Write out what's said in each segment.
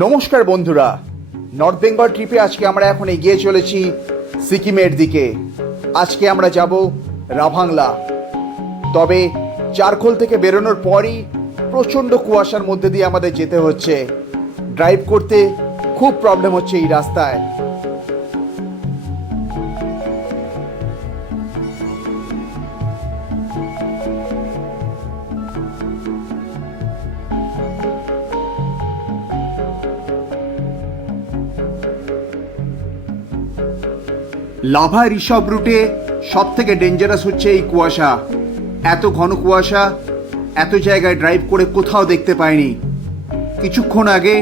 নমস্কার বন্ধুরা, নর্থ বেঙ্গল ট্রিপে আজকে আমরা এখন এগিয়ে চলেছি সিকিমের দিকে। আজকে আমরা যাব রাভাংলা। তবে চারখোল থেকে বেরোনোর পরই প্রচণ্ড কুয়াশার মধ্যে দিয়ে আমাদের যেতে হচ্ছে। ড্রাইভ করতে খুব প্রবলেম হচ্ছে এই রাস্তায়। লাভা ঋষভ রুটে সব থেকে ডেঞ্জারাস হচ্ছে এই কুয়াশা। এত ঘন কুয়াশা এত জায়গায় ড্রাইভ করে কোথাও দেখতে পাইনি। কিছুক্ষণ আগে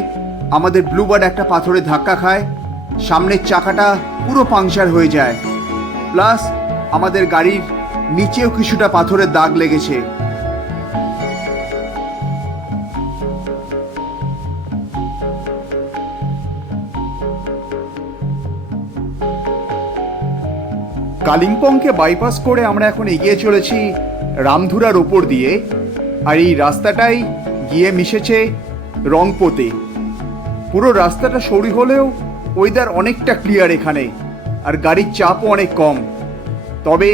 আমাদের ব্লুবার্ড একটা পাথরে ধাক্কা খায়, সামনের চাকাটা পুরো পাংচার হয়ে যায়, প্লাস আমাদের গাড়ির নিচেও কিছুটা পাথরের দাগ লেগেছে। কালিম্পংকে বাইপাস করে আমরা এখন এগিয়ে চলেছি রামধুরার ওপর দিয়ে, আর এই রাস্তাটাই গিয়ে মিশেছে রংপোতে। পুরো রাস্তাটা সরু হলেও ওয়েদার অনেকটা ক্লিয়ার এখানে, আর গাড়ির চাপও অনেক কম। তবে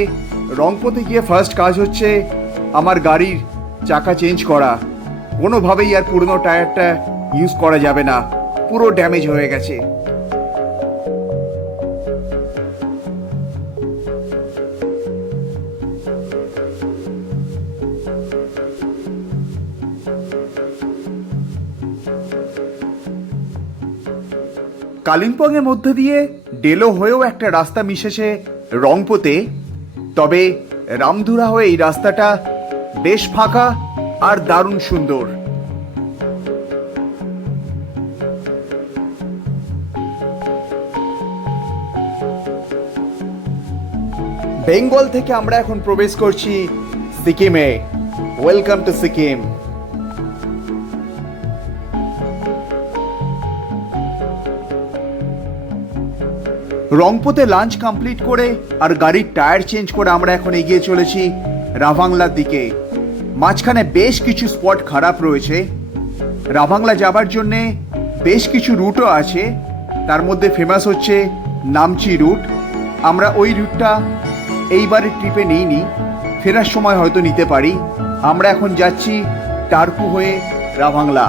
রংপোতে গিয়ে ফার্স্ট কাজ হচ্ছে আমার গাড়ির চাকা চেঞ্জ করা। কোনোভাবেই আর পুরনো টায়ারটা ইউজ করা যাবে না, পুরো ড্যামেজ হয়ে গেছে। কালিম্পংয়ের মধ্যে দিয়ে ডেলো হয়েও একটা রাস্তা মিশেছে রংপোতে। তবে রামধুরা হয়ে এই রাস্তাটা বেশ ফাঁকা আর দারুণ সুন্দর। বেঙ্গল থেকে আমরা এখন প্রবেশ করছি সিকিমে। Welcome to Sikkim. রংপোতে লাঞ্চ কমপ্লিট করে আর গাড়ির টায়ার চেঞ্জ করে আমরা এখন এগিয়ে চলেছি রাভাংলার দিকে। মাঝখানে বেশ কিছু স্পট খারাপ রয়েছে। রাভাংলা যাবার জন্যে বেশ কিছু রুটও আছে, তার মধ্যে ফেমাস হচ্ছে নামচি রুট। আমরা ওই রুটটা এইবারের ট্রিপে নিইনি, ফেরার সময় হয়তো নিতে পারি। আমরা এখন যাচ্ছি টারকু হয়ে রাভাংলা।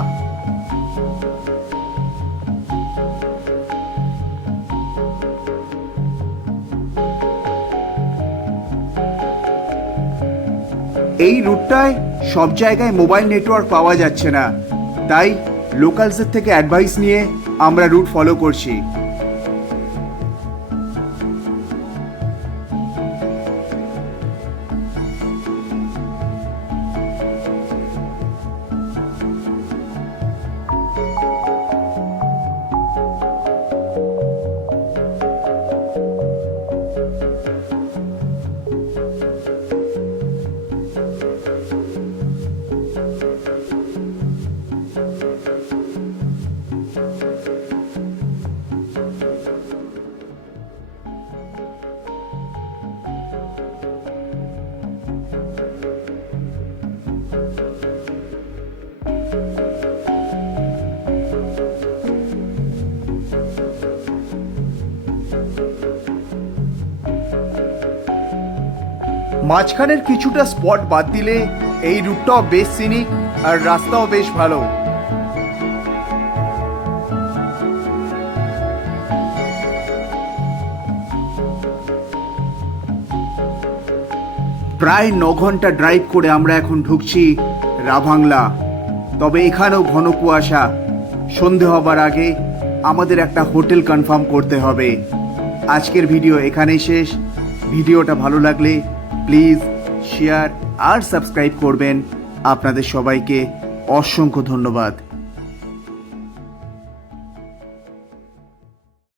এই রুটটায় সব জায়গায় মোবাইল নেটওয়ার্ক পাওয়া যাচ্ছে না, তাই লোকালসের থেকে অ্যাডভাইস নিয়ে আমরা রুট ফলো করছি। মাঝখানের কিছুটা স্পট বাদ দিলে এই রুটটাও বেশ সিনিক আর রাস্তাও বেশ ভালো। প্রায় 9 ঘন্টা ড্রাইভ করে আমরা এখন ঢুকছি রাভাংলা। তবে এখানেও ঘন কুয়াশা। সন্ধে হবার আগে আমাদের একটা হোটেল কনফার্ম করতে হবে। আজকের ভিডিও এখানেই শেষ। ভিডিওটা ভালো লাগলে প্লিজ শেয়ার আর সাবস্ক্রাইব করবেন। আপনাদের সবাইকে অসংখ্য ধন্যবাদ।